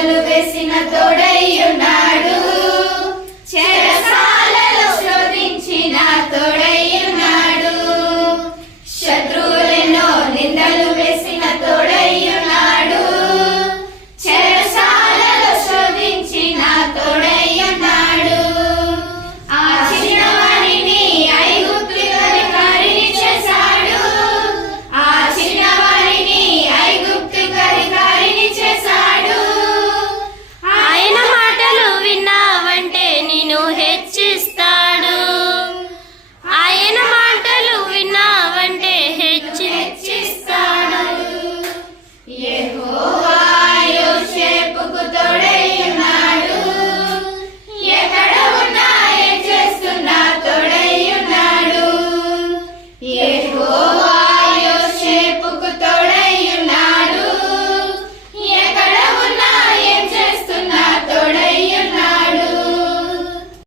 వలలు వేసిన తోడయ్యున్నాడు. చెరసాలలో శోధించిన తోడయ్యు